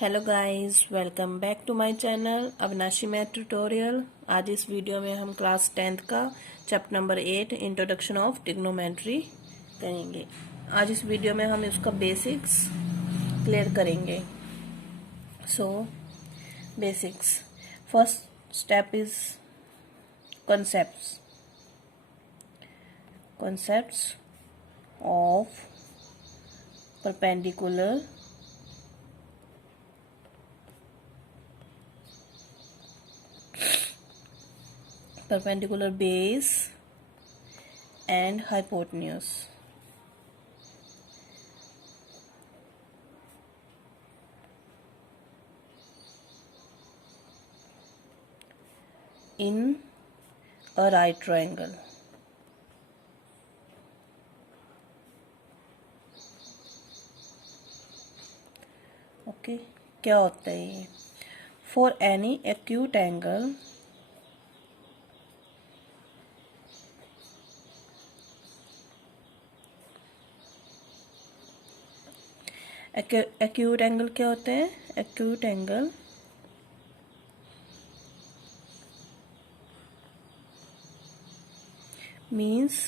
Hello guys, welcome back to my channel Avinashi math tutorial. आज इस video में हम क्लास 10th का chapter number 8 introduction of trigonometry करेंगे। आज इस वीडियो में हम इसका बेसिक्स क्लियर करेंगे। सो basics, first step is concepts of perpendicular base and hypotenuse. In a right triangle. Okay, क्या होता है ये? For any acute angle acute angle क्या होते हैं? Acute angle means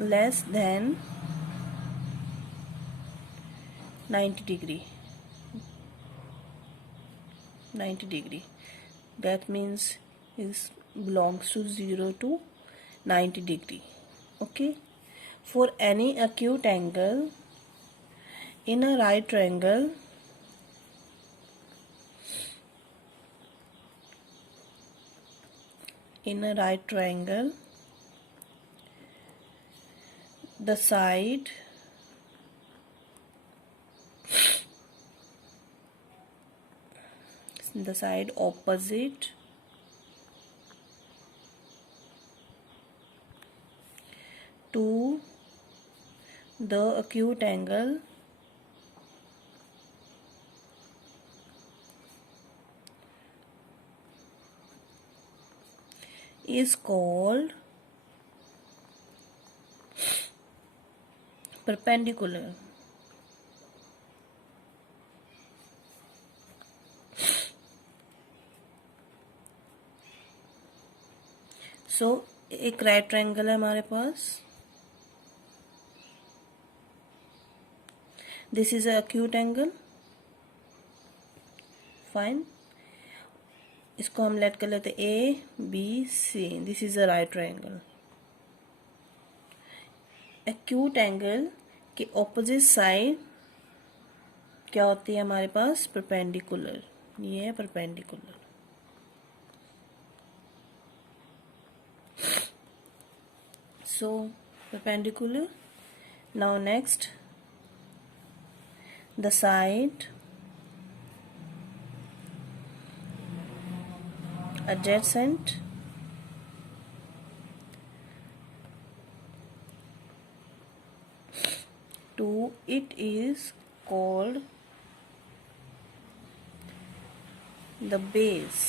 less than 90 degree. That means it belongs to 0 to 90 degree. Okay. For any acute angle in a right triangle, the side opposite to the acute angle is called perpendicular. So एक right triangle है हमारे पास। This is acute angle, fine. इसको हम let कर लेते A B C. This is a right triangle. Acute angle के opposite side क्या होती है हमारे पास? परपेंडिकुलर। ये है perpendicular. So perpendicular. Now next, the side adjacent to it is called the base.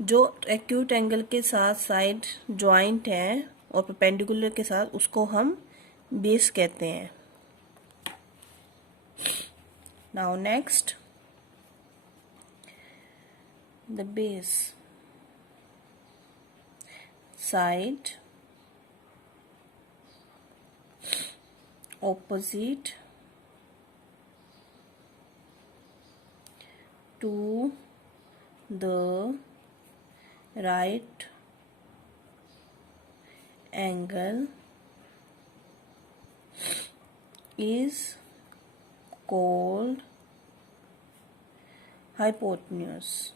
जो एक्यूट एंगल के साथ साइड ज्वाइंट है और परपेंडिकुलर के साथ, उसको हम बेस कहते हैं। Now next, the base side opposite to the right angle is called hypotenuse.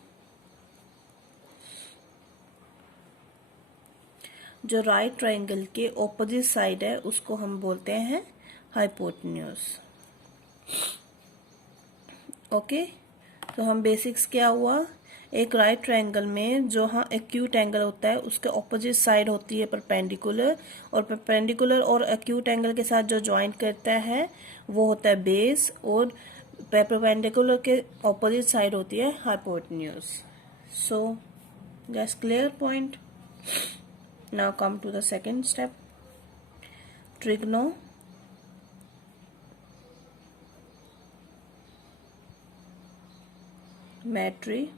जो राइट ट्रायंगल के ऑपोजिट साइड है उसको हम बोलते हैं हाइपोटेन्यूज। ओके, तो हम बेसिक्स क्या हुआ? एक राइट ट्रायंगल में जो हाँ एक्यूट एंगल होता है उसके ऑपोजिट साइड होती है परपेंडिकुलर, और परपेंडिकुलर और एक्यूट एंगल के साथ जो ज्वाइंट करता है वो होता है बेस, और परपेंडिकुलर के ऑपोजिट साइड होती है hypotenuse. So gas clear point? Now come to the second step. Trigonometry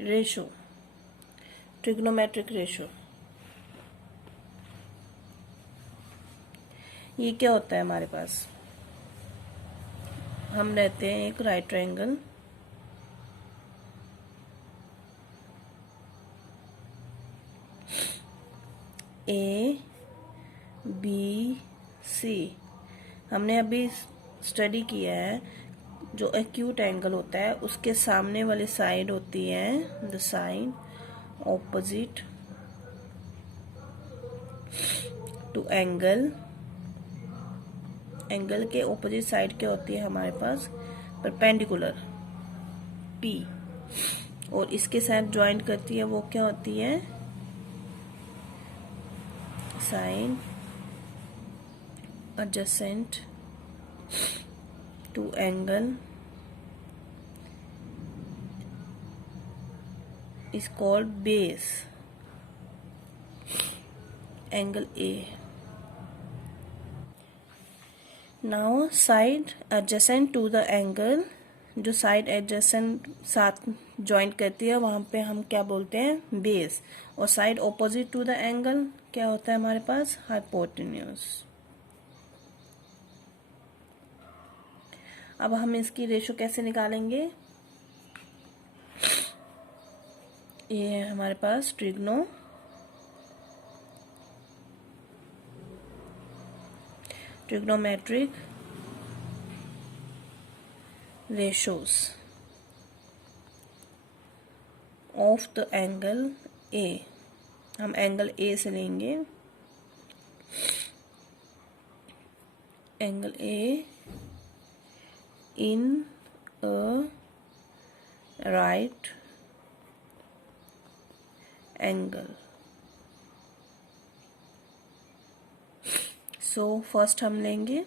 ratio. Trigonometric ratio ये क्या होता है हमारे पास? हम रहते हैं एक right triangle, A B C. हमने अभी स्टडी किया है जो एक्यूट एंगल होता है उसके सामने वाली साइड होती है the side opposite to angle. Angle के ऑपोजिट साइड क्या होती है हमारे पास? Perpendicular P. और इसके साथ ज्वाइन करती है वो क्या होती है? Sine adjacent to angle is called base, angle A. Now side adjacent to the angle, जो साइड एडजेसेंट साथ ज्वाइंट करती है वहां पे हम क्या बोलते हैं? बेस। और side opposite to the angle क्या होता है हमारे पास? हाइपोटेन्यूज। अब हम इसकी रेशो कैसे निकालेंगे? ये है हमारे पास trigonometric ratios of the angle A. हम एंगल ए से लेंगे, angle A in a right angle. So first हम लेंगे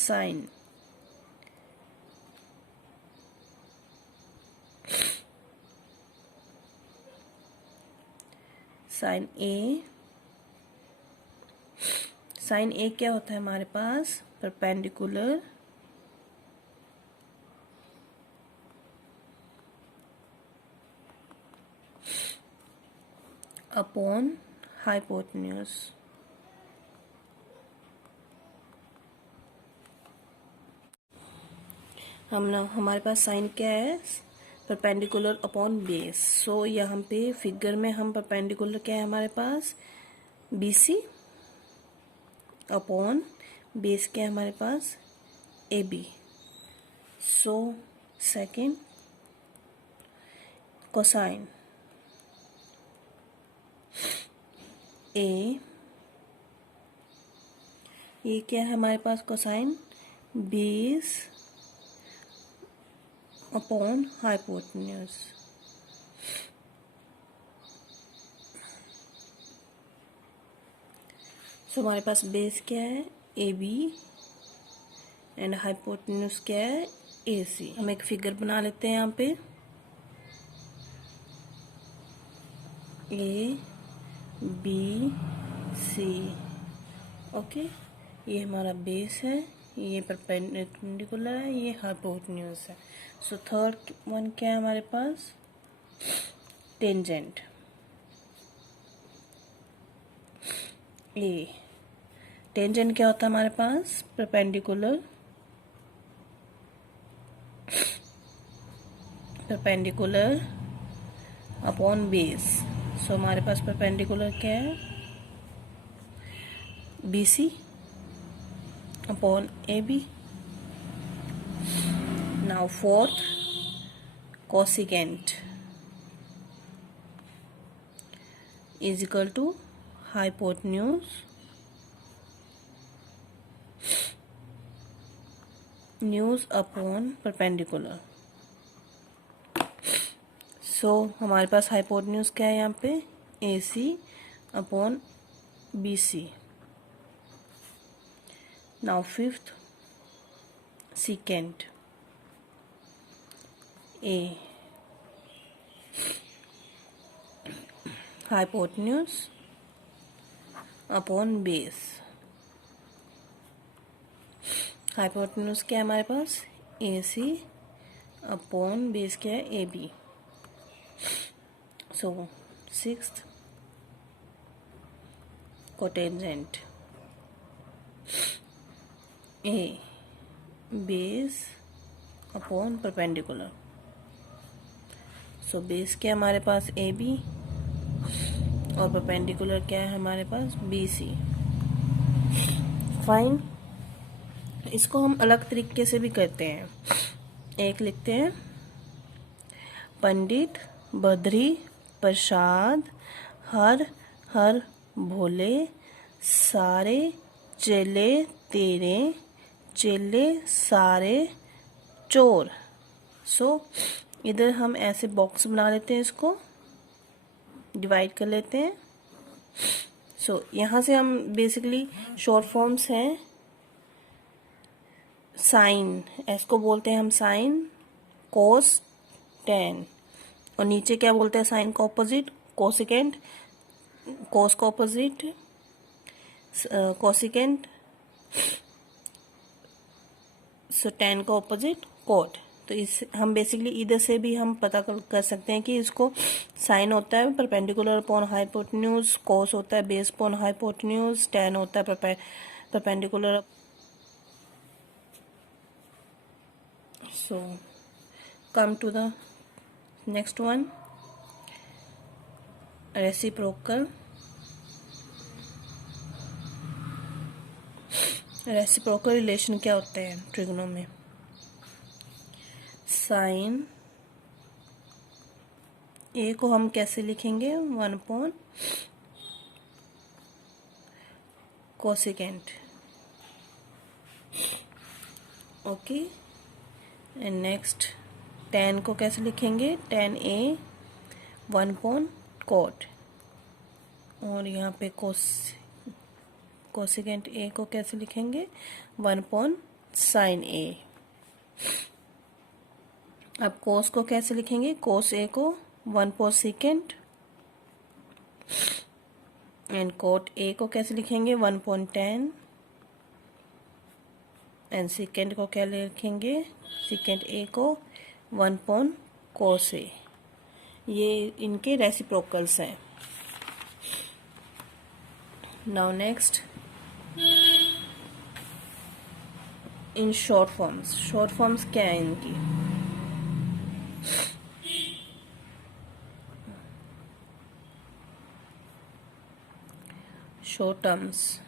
sin A। sin A क्या होता है हमारे पास? Perpendicular upon hypotenuse. हमारे पास साइन क्या है? Perpendicular upon base. सो यहाँ पे फिगर में हम परपेंडिकुलर क्या है हमारे पास? BC अपॉन बेस क्या है हमारे पास? AB। सो सेकेंड कोसाइन ए, ये क्या है हमारे पास? Cosine base upon hypotenuse. So हमारे पास बेस क्या है? AB एंड हाइपोटेन्यूज क्या है? AC। हम एक फिगर बना लेते हैं यहाँ पे। ABC okay. ये हमारा बेस है, ये परपेंडिकुलर है, ये हाइपोटेन्यूज है। सो थर्ड वन क्या है हमारे पास? टेंजेंट ए। टेंजेंट क्या होता है हमारे पास? Perpendicular upon base. सो हमारे पास परपेंडिकुलर क्या है? BC upon AB। Now fourth cosecant is equal to hypotenuse news upon perpendicular. So हमारे पास हाइपोटेन्यूज क्या है यहाँ पे? AC upon BC। Now fifth secant A hypotenuse upon base. Hypotenuse क्या है हमारे पास, AC अपॉन बेस क्या है, AB। So 6th cotangent A base upon perpendicular. So base क्या है हमारे पास AB और परपेंडिकुलर क्या है हमारे पास BC। फाइन। इसको हम अलग तरीके से भी करते हैं। एक लिखते हैं, पंडित बद्री प्रसाद हर हर भोले सारे चेले तेरे चेले सारे चोर। सो इधर हम ऐसे बॉक्स बना लेते हैं, इसको डिवाइड कर लेते हैं। सो यहाँ से हम बेसिकली शॉर्ट फॉर्म्स हैं। साइन, इसको बोलते हैं हम साइन, कोस, टेन। और नीचे क्या बोलते हैं साइन का ऑपोजिट, कोसिकेंट, कोस का ऑपोजिट कोसिकेंट, सो टेन का ऑपोजिट कोट। तो इस हम बेसिकली इधर से भी हम पता कर सकते हैं कि इसको साइन होता है परपेंडिकुलर अपॉन हाइपोटेन्यूज, कोस होता है बेस अपॉन हाइपोटेन्यूज, टेन होता है perpendicular. So come to the next one, reciprocal. Reciprocal relation क्या होते हैं ट्रिग्नो में, साइन ए को हम कैसे लिखेंगे, 1 upon cosecant. Okay, and next ten को कैसे लिखेंगे, टेन ए 1 अपॉन कोट। और यहाँ पे कोसिकेंट ए को कैसे लिखेंगे, 1 अपॉन साइन ए। अब कोस को कैसे लिखेंगे, कोस ए को 1 upon secant. And cot A को कैसे लिखेंगे, 1 अपॉन टेन। एंड सीकेंट को क्या लिखेंगे, सीकेंट ए को 1 अपॉन कोस ए। ये इनके रेसिप्रोकल्स हैं। Now next in short forms. Short forms क्या है इनकी, शॉर्ट टर्म्स।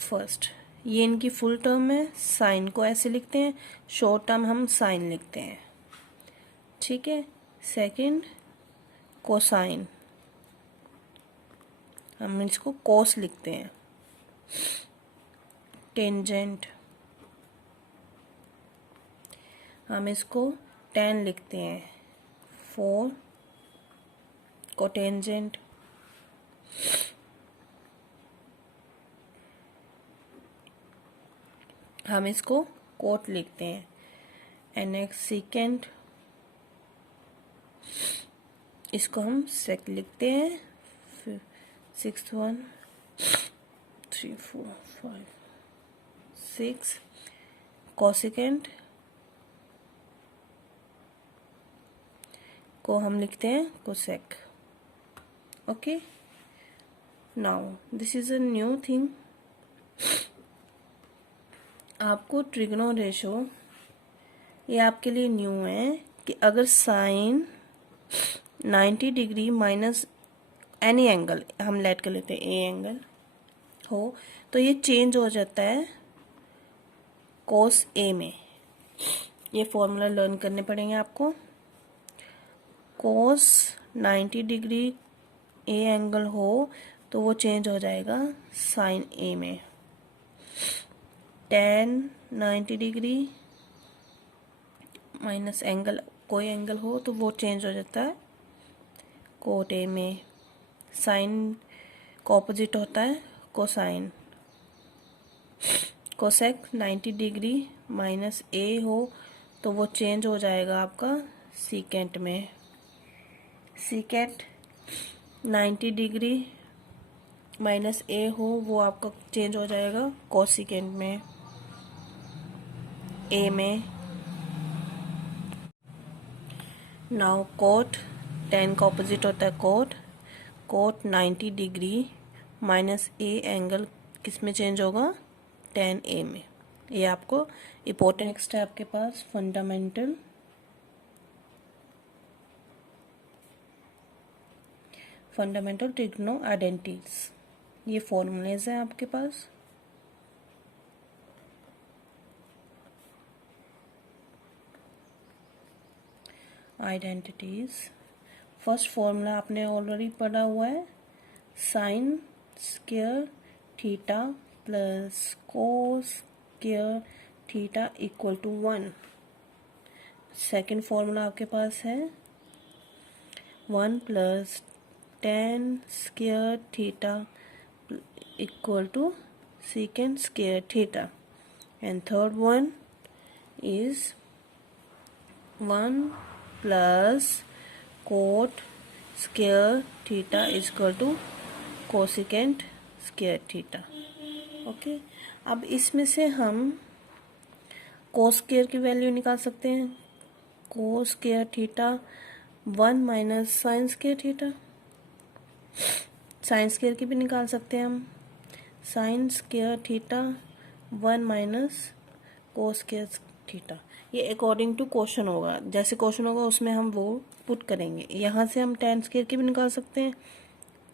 फर्स्ट ये इनकी फुल टर्म है, साइन को ऐसे लिखते हैं, शॉर्ट टर्म हम साइन लिखते हैं, ठीक है। सेकंड कोसाइन, हम इसको कोस लिखते हैं। टेंजेंट, हम इसको टेन लिखते हैं। 4 कोटेंजेंट, हम इसको कोट लिखते हैं। एंड नेक्स्ट सीकेंट, इसको हम सेक लिखते हैं। 6 1 3 4 5 6 कोसिकेंट को हम लिखते हैं cosec. Okay, now this is a new thing. आपको ट्रिग्नो रेशो ये आपके लिए न्यू है कि अगर sine 90 degree minus any angle, हम लेट कर लेते हैं ए एंगल हो, तो ये चेंज हो जाता है कोस ए में। ये फॉर्मूला लर्न करने पड़ेंगे आपको। कोस 90 डिग्री ए एंगल हो तो वो चेंज हो जाएगा साइन ए में। टेन 90 डिग्री माइनस एंगल कोई एंगल हो तो वो चेंज हो जाता है कोट ए में। साइन का ऑपोजिट होता है कोसाइन। कोसेक 90 डिग्री माइनस ए हो तो वो चेंज हो जाएगा आपका सीकेंट में। सीकेंट 90 डिग्री माइनस ए हो वो आपका चेंज हो जाएगा कोसिकेंट में, ए में। नाउ कोट, टेन का ऑपोजिट होता है cot. Cot 90 degree minus A angle किस में चेंज होगा, टेन ए में। ये आपको इम्पोर्टेंट। नेक्स्ट है आपके पास फंडामेंटल ट्रिग्नो आइडेंटिटीज। ये फॉर्मूलेज हैं आपके पास। आइडेंटिटीज, फर्स्ट फॉर्मूला आपने ऑलरेडी पढ़ा हुआ है, sine square theta plus cos square theta equal to 1। Second formula आपके पास है 1 plus tan square theta equal to second square theta, and third one is 1 plus cot square theta is equal to cosecant square theta. Okay, अब इसमें से हम cos square की value निकाल सकते हैं। कोस square theta 1 minus sign square theta, sine square की भी निकाल सकते हैं हम। Sign square theta 1 minus cos square theta, ये अकॉर्डिंग टू क्वेश्चन होगा, जैसे क्वेश्चन होगा उसमें हम वो पुट करेंगे। यहाँ से हम टेन स्क्वायर की भी निकाल सकते हैं।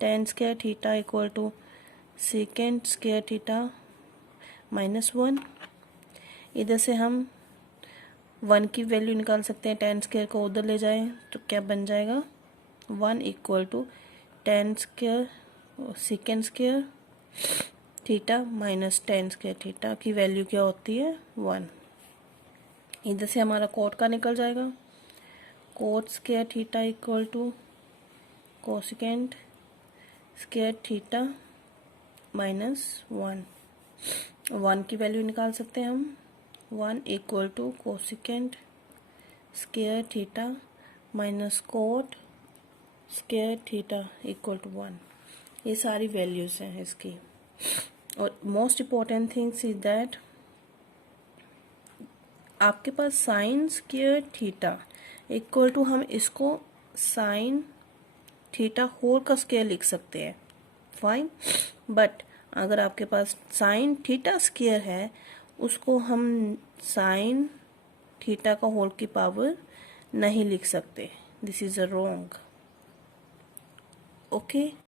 Tan square theta equal to second square theta minus 1। इधर से हम 1 की वैल्यू निकाल सकते हैं, टेन स्क्वायर को उधर ले जाएं तो क्या बन जाएगा, 1 equal to tan square second square theta minus tan square theta की वैल्यू क्या होती है, 1। इधर से हमारा कोट का निकल जाएगा, cot square theta equal to cosecant square theta minus 1। 1 की वैल्यू निकाल सकते हैं हम, 1 equal to cosecant square theta minus cot square theta equal to 1। ये सारी वैल्यूज हैं इसकी। और most important things is that आपके पास sine square theta equal to, हम इसको साइन थीटा होल का स्क्वायर लिख सकते हैं, फाइन। बट अगर आपके पास साइन थीटा स्क्वायर है उसको हम साइन थीटा का होल की पावर नहीं लिख सकते। This is a wrong. Okay.